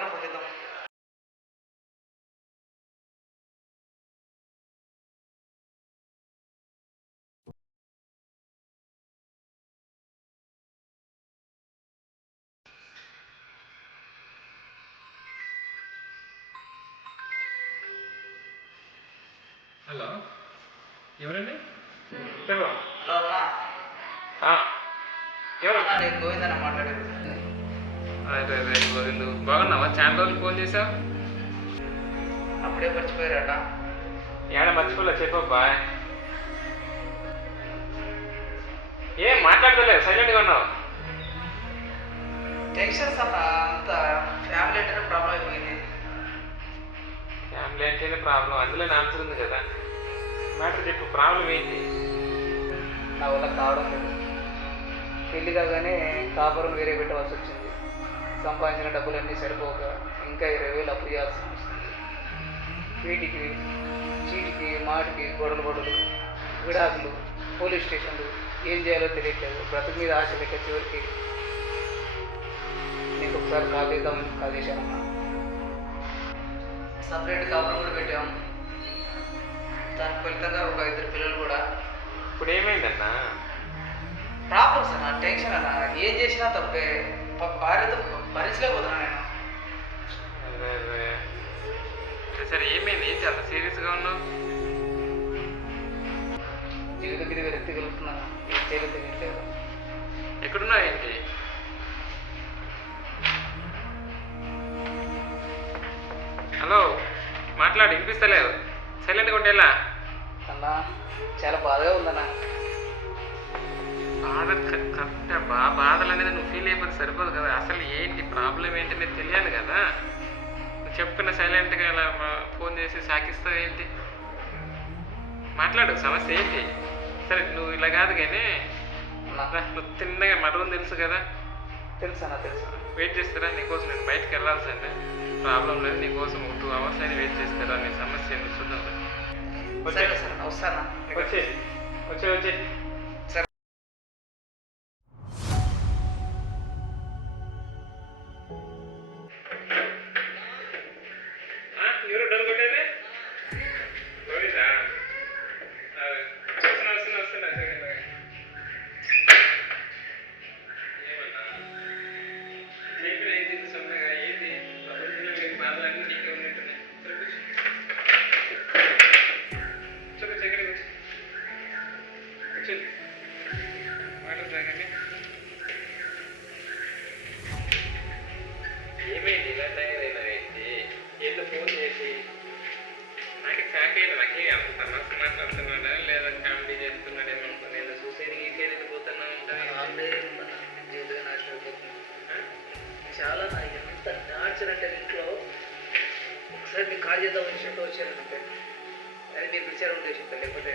ఎవరికైనా ఫోన్ చేద్దాం. హలో, ఎవరండి? హలో అన్నా, ఎవరు? నేను గోవిందన్న మాట్లాడేది. అదే అదే గోవిందు, బాగున్నావా? చాలా రోజులు ఫోన్ చేసావు. అప్పుడే మర్చిపోయారట. ఏడ మర్చిపోలే, చెప్పబ్బా. ఏం మాట్లాడతలేవు, సైలెంట్గా ఉన్నావు. టెన్షన్స్ అన్న, అంత ఫ్యామిలీ అంటేనే ప్రాబ్లం అయిపోయింది. ఫ్యామిలీ అంటేనే ప్రాబ్లం, అందులోనే ఆన్సర్ ఉంది కదా. మ్యాటర్ చెప్పు, ప్రాబ్లం ఏంటి? నా వల్ల కావడం లేదు. పెళ్లి కాగానే కాపురం వేరే పెట్టవలసి వచ్చింది. సంపాదించిన డబ్బులన్నీ సరిపోక ఇంకా 20,000 అప్పు చేయాల్సి వస్తుంది. వీటికి చీటికి మాటికి గొడవలు, విడాకులు, పోలీస్ స్టేషన్లు, ఏం చేయాలో తెలియట్లేదు. బ్రతుకు మీద ఆశ లేక చివరికి నీకు ఒకసారి కాల్ చేద్దామని కాల్ చేశానమ్మా. సపరేట్ కాపురం కూడా పెట్టాం. దానికి ఫలితంగా ఒక 2 పిల్లలు కూడా. ఇప్పుడు ఏమైందన్నా? ప్రాబ్లమ్స్ అన్న, టెన్షన్ అన్న, ఏం చేసినా తప్పే. భార్యతో భరించలేకపోతున్నా నేను. అదే అదే సరే, ఏమైంది? ఏంటి అంత సీరియస్గా ఉన్నావు? జీవిత మీద వ్యక్తి కలుపుతున్నా, ఏం చేయాలో తెలియట్లేదు. ఎక్కడున్నావు ఏంటి? హలో, మాట్లాడు, వినిపిస్తలేదు. సైలెంట్గా ఉండేలా. అన్నా, చాలా బాధగా ఉందన్నా. బాధ కరెక్ట్. బాధలు అనేది నువ్వు ఫీల్ అయిపోతే సరిపోదు కదా. అసలు ఏంటి ప్రాబ్లం ఏంటి అనేది తెలియాలి కదా. నువ్వు చెప్పుకున్న సైలెంట్గా ఇలా ఫోన్ చేసి సాకిస్తావు ఏంటి? మాట్లాడు, సమస్య ఏంటి? సరే, నువ్వు ఇలా కాదు కానీ నువ్వు తిన్నగా మరువు తెలుసు కదా. తెలుసు అన్న, తెలుసు. వెయిట్ చేస్తారా నీకోసం? నేను బయటకు వెళ్ళాల్సిందే, ప్రాబ్లం లేదు. నీకోసం 2 hours అయినా వెయిట్ చేస్తారా? నీ సమస్య ఏంటి చూద్దాం. సరే సార్, వస్తానా? వచ్చే వచ్చే వచ్చే ఎవరు డోర్ కొట్టేది? గోవిందా? వస్తున్నా. ఏమన్నా చెప్పిన ఏంటి సొంతగా? ఏంటి ఒరిజినల్ బాధలన్నీ నీకే ఉన్నట్టున్నాయి. కూర్చోండి, వాటర్ తాగండి. ఏమైంది ఇలా తయారైనావేంటి? ఏదో ఫోన్ చేసి నాకు షాక్ అయినా. నాకే అంత సమస్య మాట్లాడుతున్నాడా లేదా కామెడీ చేస్తున్నాడేమో అనుకున్నా. ఏదో సూసైడ్ గీసైడ్ పోతున్నా ఉంటాను. జీవితంగా నాశనం అయిపోతుంది. చాలా ఎంత టార్చర్ అంటే ఇంట్లో. ఒకసారి మీకు కాల్ చేద్దాం వచ్చినట్టు వచ్చారంటే అది మీరు పిలిచారు ఉద్దేశంతో, లేకపోతే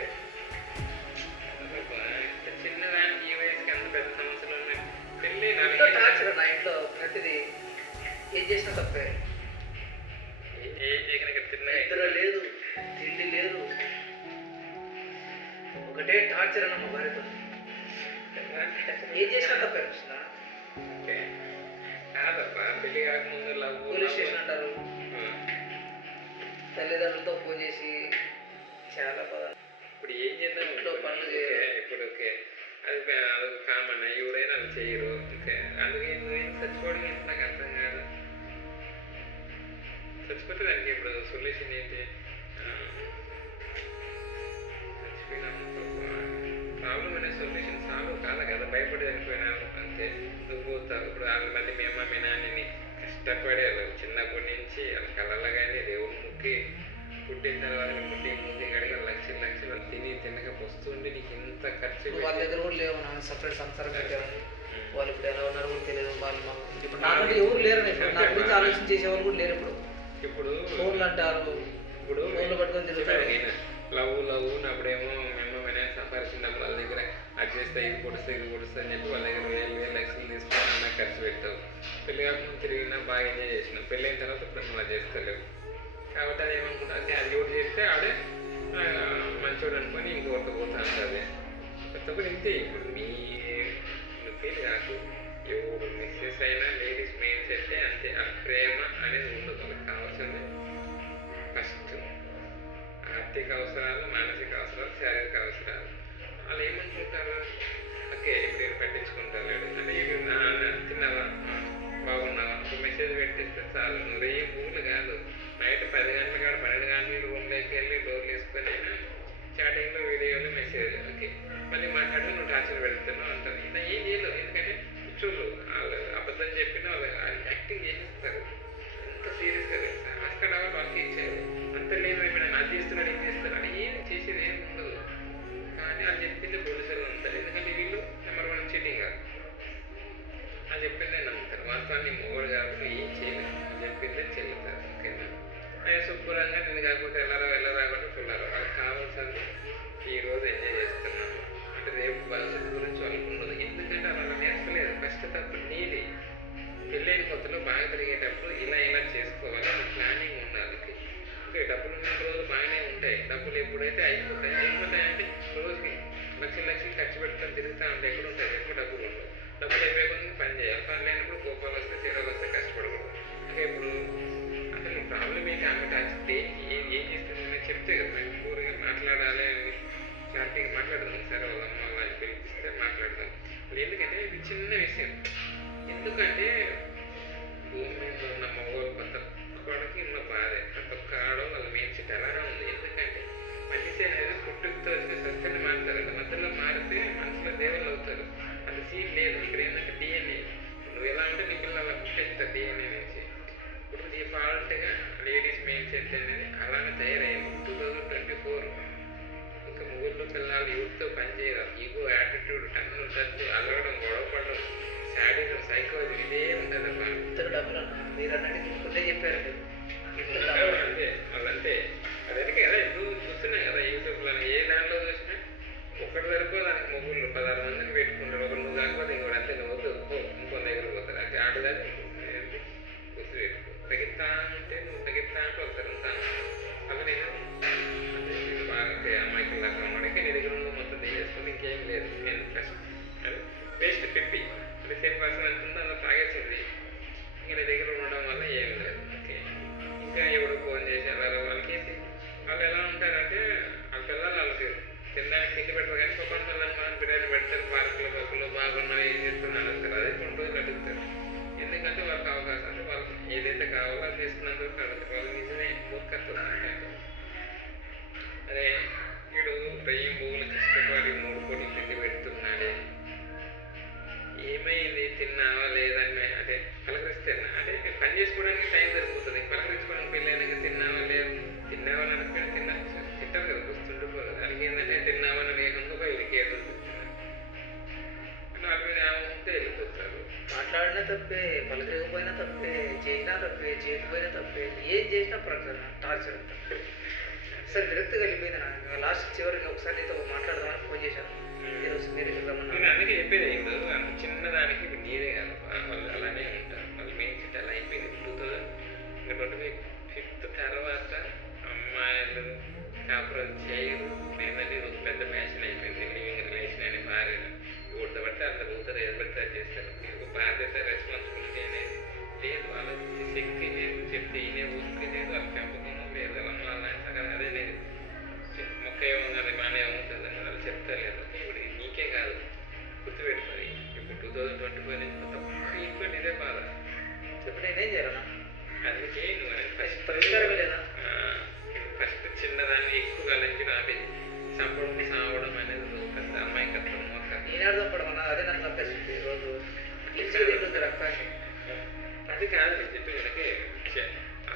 చిన్నదానికి ఈ వయసుకి అంత పెద్ద సమస్యలు ఉన్నాయి. పెళ్ళి ఇంట్లో టార్చర్ నా ఇంట్లో. ప్రతిదీ ఏం చేసినా తప్పే. ఏం చేయకనే తిన్నా నిద్ర లేదు, తిండి లేదు, ఒకటే టార్చర్ అన్న మా భార్యతో. ఏం చేసినా తప్పే అనిపిస్తుందా? కాదబ్బా, పెళ్లి కాకముందు లవ్ పోలీస్ స్టేషన్ అంటారు. తల్లిదండ్రులతో ఫోన్ చేసి చాలా బాధ. ఇప్పుడు ఏం చేద్దాం? ఇంట్లో పనులు చేయాలి. ఇప్పుడు ఓకే, అది అదొక కామన్. ఎవరైనా అది చేయరు. ఓకే, అందుకే నువ్వేం చచ్చిపోవడం ఏంటి నాకు అర్థం కాదు. చచ్చిపోతే దానికి ఇప్పుడు సొల్యూషన్ ఏంటి? ప్రాబ్లం అనే సొల్యూషన్ సాల్వ్ కాదు కదా. భయపడి చనిపోయినారు అంతే. నువ్వు పోతావు. ఇప్పుడు వాళ్ళ మళ్ళీ మీ అమ్మ మీ నాన్నని కష్టపడేవాళ్ళు చిన్నప్పటి నుంచి వాళ్ళ కళ్ళల్లో కానీ దేవుడు ముక్కి పుట్టిన తర్వాత ముట్టి ముద్ది కడిగి లక్షలు తిని తినక వస్తుంటే నీకు ఎంత ఖర్చు. వాళ్ళ దగ్గర కూడా లేవు. నా సపరేట్ సంసారం పెట్టామని వాళ్ళు ఇప్పుడు ఎలా ఉన్నారు కూడా తెలియదు. వాళ్ళు ఇప్పుడు నాకంటే ఎవరు లేరు. నా గురించి ఆలోచన చేసేవాళ్ళు కూడా లేరు. ఇప్పుడు ఫోన్లు అంటారు. ఇప్పుడు ఫోన్లు పట్టుకొని తిరుగుతారు. లవ్ అప్పుడేమో మేము సంపాదించినప్పుడు వాళ్ళ దగ్గర అది చేస్తే ఇది పొడుస్తా అని చెప్పి వాళ్ళ దగ్గర 1000 లక్షలు తీసుకొని నాకు ఖర్చు పెట్టావు. పెళ్ళి కాకుండా తిరిగినా బాగా ఎంజాయ్ చేసినావు. పెళ్ళి అయిన తర్వాత ఇప్పుడు నువ్వు అది చేస్తలేవు. కాబట్టి అది ఏమనుకుంటా, అది ఒకటి చేస్తే ఆడే మంచోడు అనుకొని ఇంకొకటి పోతా ఉంటుంది. ప్రతి ఒక్కటి ఇంతే. ఇప్పుడు మీ ఫీల్ కాదు. ఎవరు మిస్సెస్ అయినా లేడీస్ మెయిన్ సెట్టే అంతే. ఆ ప్రేమ అనేది ఏమనుకుంటారు, ఓకే ఇప్పుడు నేను పట్టించుకుంటారు అంటే ఇది తిన్నావా, బాగున్నావా, ఒక మెసేజ్ పెట్టిస్తే చాలు. నువ్వు 1000 పువ్వులు కాదు, నైట్ 10 గంటల కాడ 12 గంటలు రూమ్లోకి వెళ్ళి డోర్లు వేసుకొని చాటింగ్లో వీడియోలు మెసేజ్, ఓకే మళ్ళీ మాట్లాడి నువ్వు టార్చర్ పెడుతున్నావు అంటారు. ఇలా ఏం చేయలేవు, ఎందుకంటే కూర్చోళ్ళు వాళ్ళు అబద్ధం చెప్పినా వాళ్ళు యాక్టింగ్ చేసేస్తారు. ఎంత సీరియస్గా తెలుసా, అక్కడ వాళ్ళకి ఇచ్చేది అంత లేదు, ఇప్పుడు అది చేస్తున్నాడు ఏం చేస్తారు అని ఏం చేసేది ఏం ఉండదు. కానీ అది చెప్పింది పోలీసులు నమ్ముతారు, ఎందుకంటే వీళ్ళు నెంబర్ 1 చీటింగ్ కాదు, అది చెప్పిందే నమ్ముతారు. వాస్తవాన్ని మొగోడు కాబట్టి ఏం చేయలేదు, అది చెప్పిందే చెల్లుతారు. ఓకేనా, అయ్యా శుభ్రంగా నేను కాకపోతే వెళ్ళరాకుండా చూడాలి. వాళ్ళకి కావాల్సింది ఈరోజు ఎంజాయ్ చేస్తున్నాము అంటే రేపు భవిష్యత్తు గురించి వాళ్ళకు ఉండదు. ఎందుకంటే వాళ్ళకి నేర్పలేదు, ఫస్ట్ తప్పు నీది. పెళ్ళైన కొత్తలో బాగా తిరిగేటప్పుడు ఇలా చేసుకోవాలి, ప్లానింగ్ ఉండాలి. ఓకే డబ్బులు ఉన్న రోజులు బాగానే ఉంటాయి, డబ్బులు ఎప్పుడైతే అయిపోతాయంటే రోజుకి లక్షలు ఖర్చు పెట్టుకొని తిరుగుతూ ఉంటే ఎక్కడ ఉంటాయి, ఎక్కువ డబ్బులు ఉండవు. డబ్బులు అయిపోయి పని చేయాలి, పని లేనప్పుడు కోపాలు వస్తే చీరలు వస్తే కష్టపడకూడదు. అంటే ఇప్పుడు అసలు ప్రాబ్లం ఏంటి, ఆమె ఏం చేస్తుంది నేను చెప్తే కదా, మేము ఊరిగా మాట్లాడాలి క్లారిటీగా మాట్లాడదాం, సరే వాళ్ళ అమ్మ వాళ్ళని పిలిపిస్తే మాట్లాడదాం. ఎందుకంటే ఇది చిన్న విషయం, ఎందుకంటే భూమి మీద ఉన్న మగవాళ్ళు ప్రతి ఒక్కడికి ఉన్న బాధే, ప్రతి ఒక్క ఆడవాళ్ళు వాళ్ళ మెయిన్ సెట్ అలానే ఉంది. ఎందుకంటే మనిషి అనేది పుట్టుకతో వచ్చిన సత్యాన్ని మారుతారు కదా, మధ్యలో మారితే మనసులో దేవుళ్ళు అవుతారు. అంత సీన్ లేదు. ఇక్కడ ఏంటంటే డిఎన్ఏ, నువ్వు ఎలా ఉంటే నీ పిల్లలు అలా పుట్టేస్తారు డిఎన్ఏ నుంచి. ఇప్పుడు డిఫాల్ట్గా లేడీస్ మెయిన్ సెట్ అనేది అలానే తయారైంది. 2024 ఇంకా ముగ్గురు పిల్లలు యూత్తో పనిచేయరు, ఈగో యాటిట్యూడ్ టన్ను సర్దు అలగడం గొడవపడడం శాడీజం సైకాలజీ ఇదే ఉంటుంది అమ్మా. ఇద్దరు డబ్బులు మీరు అన్నట్టు ముందే చెప్పారు అంతే వాళ్ళంతే. అదే కదా ఇప్పుడు చూస్తున్నాయి కదా యూట్యూబ్లో ఏ దాంట్లో చూసినా ఒక్కటి సరిపో దానికి మొగ్గులు 16 మందిని పెట్టుకుంటారు. ఒకరు నువ్వు కాకపోతే ఇంకోటి అంతే, నువ్వు వద్దు ఇంకో దగ్గర పోతారు. అంటే ఆడదాన్ని గుర్తు పెట్టుకో, తగ్గిస్తా ఉంటే నువ్వు తగ్గిస్తా అంటే ఒకసారి ఉంటాను అవి నేను బాగా అమ్మాయికి లాగా అమ్మడికి నీ దగ్గర ఉన్న మొత్తం తీసేసుకుని ఇంకేం లేదు. నేను ఫస్ట్ అది వేస్ట్ పెప్పి అంటే సేమ్ పర్సన్ అంటుందో అలా తాగేసింది, ఇంకా నీ దగ్గర ఉండడం వల్ల ఏం లేదు. ఓకే ఇంకా ఎవరు ఫోన్ చేసి అలాగే వాళ్ళకి ఏంటి వాళ్ళు ఎలా ఉంటారంటే వాళ్ళ పిల్లలు వాళ్ళకి తినడానికి తిండి పెట్టరు, కానీ పక్కన పిల్లలు మనం బిర్యానీ పెడతారు, పార్కులో పక్కలో బాగున్నావు ఏం చేస్తున్నారు అంటారు. అదే కొన్ని రోజులు అడుగుతారు, ఎందుకంటే వాళ్ళకి అవకాశం అంటే వాళ్ళకి ఏదైతే కావాలో అది తీసుకున్నందుకు అడుగుతారు. వాళ్ళు నిజమే మూర్ఖత్వం. అదే వీడు 1000 పువ్వులు కష్టపడి 3 కోట్లు తిండి పెడుతున్నాడే, ఏమైంది తిన్నావా లేదని అంటే పలకరిస్తే అంటే పని చేసుకోవడానికి టైం సరిపోతుంది, పలకరించుకోవడానికి పెళ్ళైనాక తిన్నావా లేదు తిన్నావని అనుకుని తింటారు కదా వస్తుండిపోదు. దానికి ఏంటంటే తిన్నావని లేకుండా వీళ్ళకి ఏదో వాళ్ళ మీద ఏమంటే వెళ్ళిపోతారు. మాట్లాడినా తప్పే, పలకరికపోయినా తప్పే, చేసినా తప్పే, చేయకపోయినా తప్పే, ఏం చేసినా టార్చర్ అంతా. సరే డైరెక్ట్గా వెళ్ళిపోయింది. నాకు లాస్ట్ చివరికి ఒకసారి నీతో మాట్లాడదామని ఫోన్ చేశాను, ఈరోజు మీరు రమ్మన్నా. నేను అందుకే చెప్పేది ఏంటో అంత చిన్నదానికి ఇప్పుడు నీదే కాదు, వాళ్ళు అలానే ఉంటారు. వాళ్ళు మెయిన్ సెట్ అలా అయిపోయింది. 2025 తర్వాత అమ్మాయిలు కాపురం చేయరు ఏంటంటే ఇది ఒక పెద్ద ఫ్యాషన్ అయిపోయింది. లివింగ్ రిలేషన్ అని భార్య ఎవరితో పడితే అంత పోతారు, ఏది పడితే అది చేస్తారు. ఒక బాధ్యత రెస్పాన్సిబిలిటీ అనేది లేదు, వాళ్ళ శక్తి లేదు, చెప్తే ఈయనే ఊరికి లేదు, వాళ్ళ పెంపకం లేదు, అమ్మ అలాంటి అదే లేదు. మొక్క ఏముంది బాగానే ఉంటుంది అని వాళ్ళు చెప్తలేదు. ఇప్పుడు నీకే కాదు గుర్తుపెట్టుకొని ఇప్పుడు 2025 నుంచి మొత్తం ఈక్వల్ ఇదే బాధ. ఇప్పుడు నేనేం చేయాలన్నా? అందుకే నువ్వు పరిష్కారం లేదా? ఫస్ట్ చిన్నదాన్ని ఎక్కువ గలించి ఆపి చంపడం సావడం అనేది పెద్ద అమ్మాయికత్వం. ఈనాడు చంపడం అన్న అదే నన్ను చంపేస్తుంది రోజు తింటుంది రక్తాన్ని. అది కాదు నేను చెప్పి వీళ్ళకి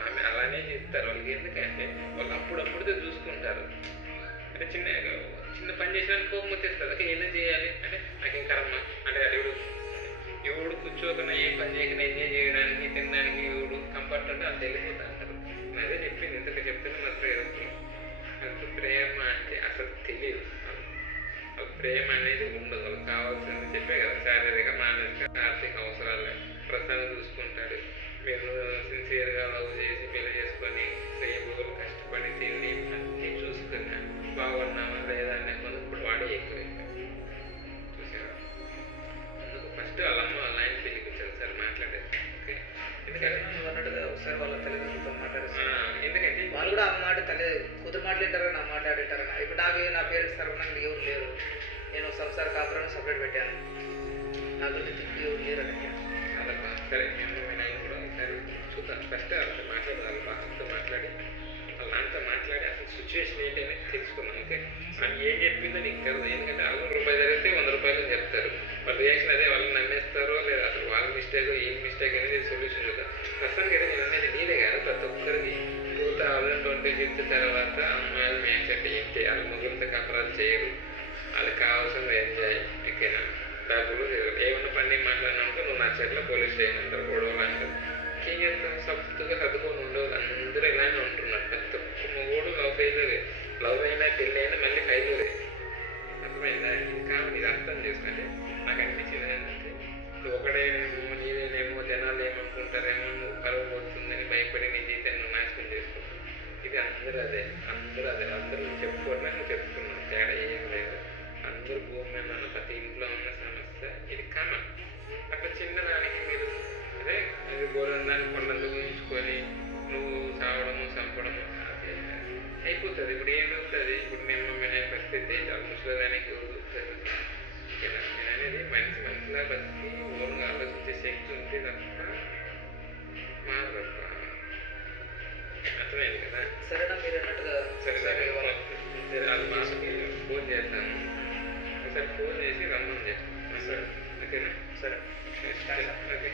ఆమె అలానే చేస్తారు. వాళ్ళకి ఎందుకంటే వాళ్ళు అప్పుడప్పుడుతో చూసుకుంటారు. అంటే చిన్న పని చేసేదానికి కోపం వచ్చేస్తారు. ఓకే ఏదో చేయాలి అంటే నాకేం కర్మ అంటే ఎవడు కూర్చోకుండా ఏ పని చేయకుండా ఎంజాయ్ చేయడానికి తినడానికి ఎవడు కంఫర్ట్ అంటే అది వెళ్ళిపోతా అంటారు. అదే చెప్పింది ఇంతకు చెప్తున్నా మరి ప్రేమ అంటే అసలు తెలియదు. ప్రేమ అనేది ఉండదు. వాళ్ళకి కావాల్సింది చెప్పే కదా, శారీరక మానసిక ఆర్థిక అవసరాలు ప్రస్తుతాన్ని చూసుకుంటాడు. మీరు సిన్సియర్గా లవ్ చేసి పెళ్లి చేసుకొని 1000 రోజులు కష్టపడి తిని అన్నీ చూసుకున్నా బాగున్నావా లేదా అనే కొంచెం ఇప్పుడు వాడే ఎక్కువైపోయింది. చూసారా, అందుకు ఫస్ట్ వాళ్ళమ్మ వాళ్ళ ఆయన పిలిపించారు సార్ మాట్లాడారు. ఓకే ఎందుకంటే అన్నట్టుగా ఒకసారి వాళ్ళ తల్లిదండ్రులతో మాట్లాడేస్తారు. ఎందుకంటే వాళ్ళు కూడా ఆ మాట కూతురు మాట్లాడతారని నా మాట్లాడేటారని. ఇప్పుడు నా పేరెంట్స్ తరఫున ఎవరు లేరు, నేను సంసార కాపురాన్ని సపరేట్ పెట్టాను. నాతో తిప్పి ఎవరు లేరు అన్నయ్య. అదబ్బా సరే నేను వినాయన కూడా ఒకసారి చూద్దాం. ఫస్ట్ వాళ్ళతో మాట్లాడదాం, వాళ్ళతో మాట్లాడి వాళ్ళ నాన్నతో మాట్లాడి అసలు సిచ్యువేషన్ ఏంటి అనేది తెలుసుకుందాం. ఓకే, అని ఏం చెప్పిందో నీకు తెలియదు. ఎందుకంటే వాళ్ళు రూపాయి జరిగితే 100 రూపాయలు చెప్తారు. వాళ్ళ రియాక్షన్ అదే, వాళ్ళు నమ్మేస్తారో లేదా అసలు వాళ్ళ మిస్టేక్ ఏం మిస్టేక్ అనేది సొల్యూషన్ చూద్దాం. ప్రస్తుతానికి అయితే నేను అనేది నీదే కాదు, ప్రతి ఒక్కరికి 2026 తర్వాత అమ్మాయిలు మ్యాచ్ అంటే ఏం చేయాలి, మొగులతో కపరాలు చేయరు, వాళ్ళకి కావాల్సిన ఎంజాయ్, ఓకేనా, డబ్బులు ఏమన్నా పండుగ మాట్లాడినాక నువ్వు నా చేతిలో పోలీస్ స్టేషన్ అంటారు, గొడవలు అంటారు. ఏం చేస్తాం, సబ్తుగా సర్దుకొని ఉండేవాళ్ళు అందరూ ఇలానే ఉంటున్నారు. ప్రతి ఒక్క మొగోడు లవ్ ఫెయిల్యూరే, లవ్ అయినా పెళ్ళి అయినా మళ్ళీ ఫెయిల్యూరే. అర్థమైందా? కాబట్టి ఇది అర్థం చేసుకుంటే నాకు అనిపించింది ఏంటంటే, నువ్వు ఒకడేనేమో నీదేనేమో జనాలు ఏమనుకుంటారేమో, నువ్వు పరువు పోతుందని భయపడి నీ జీవితాన్ని నువ్వు నాశనం చేసుకుంటావు. ఇది అందరూ అదే, అందరూ చెప్పుకోవడం నువ్వు చెప్పుకున్నావు, తేడా ఏం లేదు. అందరూ భూమి మీద ఉన్న ప్రతి ఇంట్లో ఉన్న సమస్య ఇది కామన్. అట్లా చిన్నదానికి మీరు అదే అది గోరందాన్ని కొండలు ఊహించుకొని నువ్వు చావడము చంపడము అదే అయిపోతుంది. ఇప్పుడు ఏమవుతుంది, ఇప్పుడు మేము వినే పరిస్థితి చాలా ముసలిదానికి వదులుతుంది. నేను అనేది మనిషిలా బతికి ఓన్గా ఆలోచించే శక్తి ఉంటే తప్ప మారదప్ప. అర్థమైంది కదా? సరేనా మీరు అన్నట్టుగా? సరే అది మాకు ఫోన్ చేస్తాను, ఒకసారి ఫోన్ చేసి రమ్మని చెప్పి. సరే ఓకేనా? సరే ఓకే.